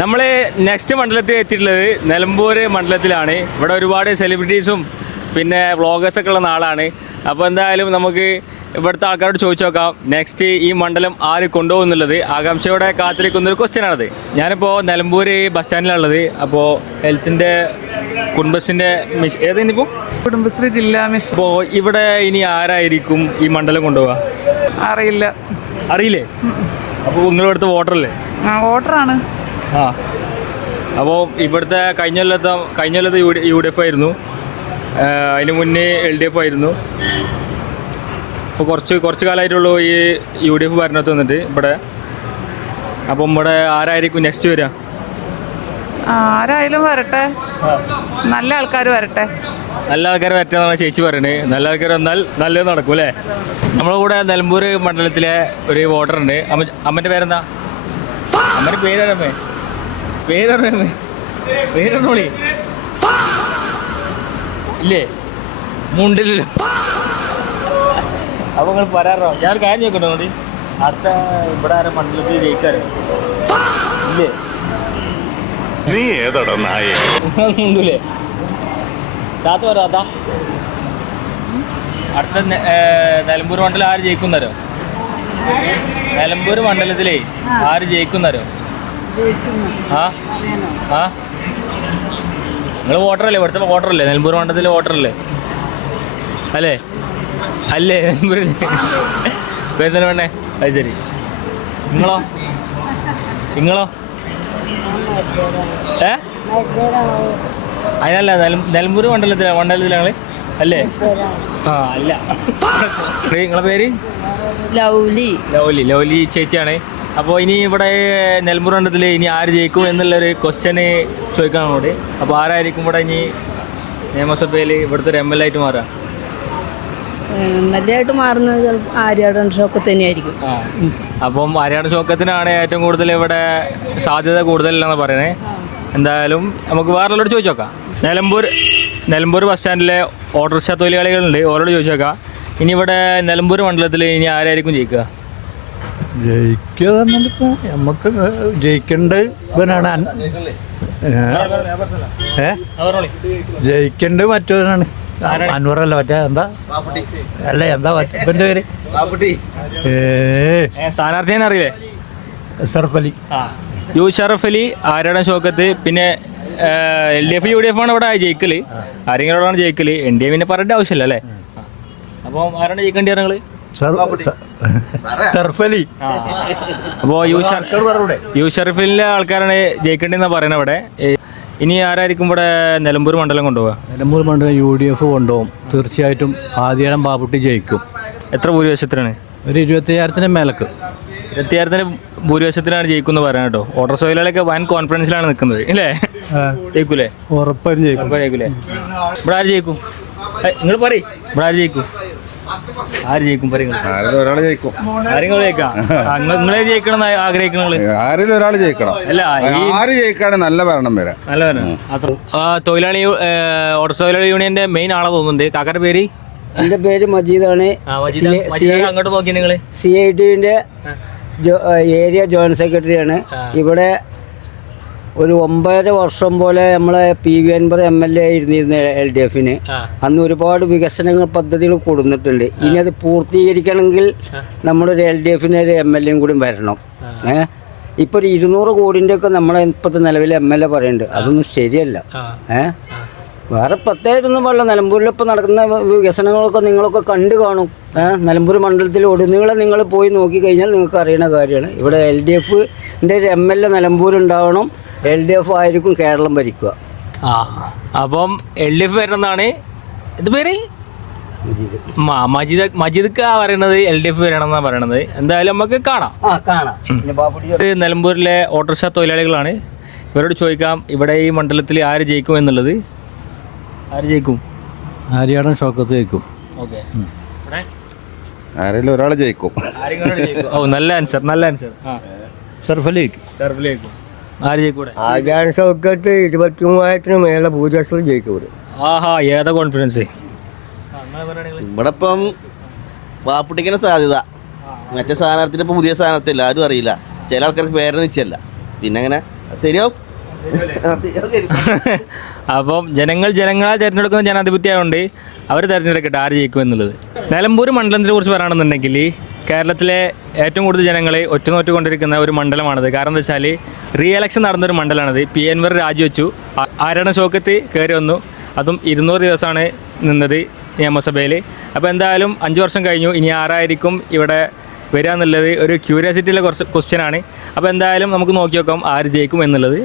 നമ്മൾ നെക്സ്റ്റ് മണ്ഡലത്തിൽ എത്തിയിട്ടുള്ളത് നിലമ്പൂർ മണ്ഡലത്തിലാണ്. ഇവിടെ ഒരുപാട് സെലിബ്രിറ്റീസും പിന്നെ വ്ളോഗേഴ്സൊക്കെ ഉള്ള നാളാണ്. അപ്പോൾ എന്തായാലും നമുക്ക് ഇവിടുത്തെ ആൾക്കാരോട് ചോദിച്ചു നോക്കാം നെക്സ്റ്റ് ഈ മണ്ഡലം ആര് കൊണ്ടുപോകുന്നുള്ളത്. ആകാംക്ഷയോടെ കാത്തിരിക്കുന്നൊരു ക്വസ്റ്റ്യനാണത്. ഞാനിപ്പോൾ നിലമ്പൂർ ബസ് സ്റ്റാൻഡിലാണുള്ളത്. അപ്പോൾ ഹെൽത്തിൻ്റെ കുടുംബശ്രീൻ്റെ ഏതായിരുന്നു കുടുംബശ്രീ ജില്ലാ മിഷൻ. അപ്പോൾ ഇവിടെ ഇനി ആരായിരിക്കും ഈ മണ്ഡലം കൊണ്ടുപോവുക? അറിയില്ലേ? അപ്പോൾ നിങ്ങളിവിടുത്തെ വോട്ടറല്ലേ? വോട്ടറാണ്. ആ, അപ്പോൾ ഇവിടുത്തെ കഴിഞ്ഞ കൊല്ലത്തെ UDF ആയിരുന്നു, അതിന് മുന്നേ LDF ആയിരുന്നു. അപ്പോൾ കുറച്ച് കാലമായിട്ടുള്ളൂ ഈ UDF ഭരണത്ത് വന്നിട്ട് ഇവിടെ. അപ്പം ഇവിടെ ആരായിരിക്കും നെക്സ്റ്റ് വരിക? ആരായാലും വരട്ടെ, നല്ല ആൾക്കാർ വരട്ടെ. നല്ല ആൾക്കാർ വരട്ടെ എന്നാണ് ചേച്ചി പറയുന്നത്. നല്ല ആൾക്കാർ വന്നാൽ നല്ലത് നടക്കും അല്ലേ? നമ്മളെ കൂടെ നിലമ്പൂർ മണ്ഡലത്തിലെ ഒരു വോട്ടറുണ്ട്. അമ്മൻ്റെ പേരെന്താ? അമ്മൻ്റെ പേരമ്മേ പേരണോളി ഇല്ലേ? മുണ്ടില്ലല്ലോ. അപ്പോൾ നിങ്ങൾ പറയാറോ? ഞാൻ കാര്യം ചോദിക്കട്ടോ മതി. അടുത്ത ഇവിടെ ആരും മണ്ഡലത്തിൽ ജയിക്കാറ് ഇല്ലേ? നീ ഏതാടാ നായ? മുണ്ടൂലേ? താത്ത പറയാ. അടുത്ത നിലമ്പൂർ മണ്ഡലം ആര് ജയിക്കുന്നരോ? നിലമ്പൂർ മണ്ഡലത്തിലേ ആര് ജയിക്കുന്നരോ? നിങ്ങൾ വോട്ടറല്ലേ? ഇവിടുത്തെ വോട്ടറല്ലേ? നിലമ്പൂർ മണ്ഡലത്തിലെ വോട്ടറല്ലേ? അല്ലേ? നിലമ്പൂർ പേര് വേണ്ടേ? അത് ശരി. നിങ്ങളോ അതിനല്ല നിലമ്പൂർ മണ്ഡലത്തിലാണ് അല്ലേ? അല്ല. നിങ്ങളെ പേര്? ലൗലി ചേച്ചിയാണ്. അപ്പോൾ ഇനി ഇവിടെ നിലമ്പൂർ മണ്ഡലത്തിൽ ഇനി ആര് ജയിക്കും എന്നുള്ളൊരു ക്വസ്റ്റ്യന് ചോദിക്കാൻ കൂടി. അപ്പോൾ ആരായിരിക്കും ഇവിടെ ഇനി നിയമസഭയിൽ ഇവിടുത്തെ ഒരു MLA ആയിട്ട് മാറുക? MLA ആയിട്ട് മാറുന്നത് ആര്യാടൻ ഷൗക്കത്ത് തന്നെയായിരിക്കും. അപ്പം ആര്യാടൻ ഷൗക്കത്തിനാണ് ഏറ്റവും കൂടുതൽ ഇവിടെ സാധ്യത കൂടുതലെന്ന് പറയുന്നത്. എന്തായാലും നമുക്ക് വേറെല്ലോട് ചോദിച്ചു നോക്കാം. നിലമ്പൂർ ബസ് സ്റ്റാൻഡിലെ ഓട്ടോറിക്ഷ തൊഴിലാളികളുണ്ട്, ഓരോട് ചോദിച്ചു നോക്കാം. ഇനി ഇവിടെ നിലമ്പൂർ മണ്ഡലത്തിൽ ഇനി ആരായിരിക്കും ജയിക്കുക? നമുക്ക് ജയിക്കേണ്ടത് ഇവനാണ്. ജയിക്കേണ്ടത് മറ്റവനാണ്. അൻവറല്ല, മറ്റേ എന്താ ഇവന്റെ പേര്? സ്ഥാനാർത്ഥിയെ അറിയില്ലേ? ഷറഫ് അലി. ഷറഫ് അലി, ആര്യാടൻ ഷൗക്കത്ത്, പിന്നെ LDF UDF ആണ് ഇവിടെ ജയിക്കല്. ആരെങ്കിലോടാണ് ജയിക്കല്. NDA പിന്നെ പറയേണ്ട ആവശ്യമില്ല അല്ലേ? അപ്പം ആരാണ് ജയിക്കേണ്ടി ഞങ്ങള്? ഷറഫലി. അപ്പോൾ ഷറഫലിലെ ആൾക്കാരാണ് ജയിക്കേണ്ടതെന്നാണ് പറയുന്നത് ഇവിടെ. ഇനി ആരായിരിക്കും ഇവിടെ നിലമ്പൂർ മണ്ഡലം കൊണ്ടുപോകുക? നിലമ്പൂർ മണ്ഡലം UDF കൊണ്ടുപോകും തീർച്ചയായിട്ടും. ആദ്യം ബാബുട്ടി ജയിക്കും. എത്ര ഭൂരിപക്ഷത്തിനാണ്? ഒരു 25,000 മേലക്ക്. 25,000 ഭൂരിപക്ഷത്തിനാണ് ജയിക്കുമെന്ന് പറയാം കേട്ടോ. ഓട്ടോറിക്ഷ തൊഴിലാളികളൊക്കെ വൻ കോൺഫിഡൻസിലാണ് നിൽക്കുന്നത് അല്ലേ? ജയിക്കൂലേ? ഉറപ്പായും ജയിക്കൂലേ? ഇവിടെ ആര് ജയിക്കും? നിങ്ങൾ പറയും. ഇവിടെ ആര് ജയിക്കും? ഒരാൾ ജയിക്കും. നിങ്ങളെ ജയിക്കണം ആഗ്രഹിക്കണം. ആരെങ്കിലും ഒരാൾ ജയിക്കണം. അല്ല, ആര് ജയിക്കാണ് നല്ല ഭരണം വരാം. നല്ല ഭരണം. തൊഴിലാളി ഓട്ടോറിക്ഷ തൊഴിലാളി യൂണിയന്റെ മെയിൻ ആളെ തോന്നുന്നുണ്ട്. കാക്കയുടെ പേര്? എൻ്റെ പേര് മജീദാണ്. അങ്ങോട്ട് നോക്കി നിങ്ങൾ. CITന്റെ ഏരിയ ജോയിന്റ് സെക്രട്ടറിയാണ്. ഇവിടെ ഒരു 9.5 വർഷം പോലെ നമ്മളെ PV അൻവർ MLA ആയിരുന്നിരുന്ന LDFന്. അന്ന് ഒരുപാട് വികസനങ്ങൾ പദ്ധതികൾ കൊടുത്തിട്ടുണ്ട്. ഇനി അത് പൂർത്തീകരിക്കണമെങ്കിൽ നമ്മളൊരു LDFന് ഒരു MLA കൂടി വരണം. ഇപ്പോൾ ഒരു 200 കോടിൻ്റെ ഒക്കെ നമ്മളെ ഇപ്പോഴത്തെ നിലവിലെ MLA പറയുന്നുണ്ട്. അതൊന്നും ശരിയല്ല. വേറെ പ്രത്യേകമൊന്നും പാടില്ല. നിലമ്പൂരിലിപ്പോൾ നടക്കുന്ന വികസനങ്ങളൊക്കെ നിങ്ങളൊക്കെ കണ്ടു കാണും. നിലമ്പൂർ മണ്ഡലത്തിൽ ഒടുനീളം നിങ്ങൾ പോയി നോക്കിക്കഴിഞ്ഞാൽ നിങ്ങൾക്ക് അറിയുന്ന കാര്യമാണ്. ഇവിടെ LDFൻ്റെ ഒരു MLA നിലമ്പൂരുണ്ടാവണം. LDF ആയിരിക്കും കേരളം ഭരിക്കുക. അപ്പം LDF വരണമെന്നാണ്. ഇത് പേര് മജീദ് പറയണത്. LDF വരണമെന്നാണ് പറയണത്. എന്തായാലും നമുക്ക് കാണാം. നിലമ്പൂരിലെ ഓട്ടോറിക്ഷ തൊഴിലാളികളാണ്. ഇവരോട് ചോദിക്കാം ഇവിടെ ഈ മണ്ഡലത്തിൽ ആര് ജയിക്കും എന്നുള്ളത്. ആര് ജയിക്കും? ആര്യാടൻ ഷൗക്കത്ത് ജയിക്കും. ഓക്കെ, ആരെങ്കിലും ഒരാൾ ജയിക്കും. നല്ല ആൻസർ. ഷറഫ് അലി. ആര് ജയിക്കൂടെ? ആര്യാടൻ ഷൗക്കത്ത് 23,000 മേലെ ഭൂരിപക്ഷം ജയിക്കും. ആഹാ, ഏതാ കോൺഫിഡൻസ്? ഇവിടെ ഇപ്പം വാപ്പുട്ടിക്കുന്ന സാധ്യത. മറ്റേ സ്ഥാനാർത്ഥിയുടെ പുതിയ സ്ഥാനാർത്ഥി അല്ല, ആരും അറിയില്ല. ചില ആൾക്കാർക്ക് പേരെ നിശ്ചയല്ല. പിന്നെ അങ്ങനെ ശരിയാവും. അപ്പം ജനങ്ങളാൽ തിരഞ്ഞെടുക്കുന്ന ജനാധിപത്യമായതുകൊണ്ട് അവർ തിരഞ്ഞെടുക്കട്ടെ ആര് ജയിക്കും എന്നുള്ളത്. നിലമ്പൂർ മണ്ഡലത്തിനെ കുറിച്ച് പറയുകയാണെന്നുണ്ടെങ്കിൽ കേരളത്തിലെ ഏറ്റവും കൂടുതൽ ജനങ്ങൾ ഒറ്റുനോറ്റുകൊണ്ടിരിക്കുന്ന ഒരു മണ്ഡലമാണിത്. കാരണം എന്താ വെച്ചാൽ റീ എലക്ഷൻ നടന്നൊരു മണ്ഡലമാണിത്. പി അൻവർ രാജിവെച്ചു, ആരാണ് ഷൗക്കത്ത് കയറി വന്നു. അതും 200 ദിവസമാണ് നിന്നത് നിയമസഭയിൽ. അപ്പോൾ എന്തായാലും 5 വർഷം കഴിഞ്ഞു. ഇനി ആരായിരിക്കും ഇവിടെ വരിക എന്നുള്ളത് ഒരു ക്യൂരിയോസിറ്റിയിലെ കുറച്ച് ക്വസ്റ്റ്യനാണ്. അപ്പോൾ എന്തായാലും നമുക്ക് നോക്കി നോക്കാം ആര് ജയിക്കും എന്നുള്ളത്.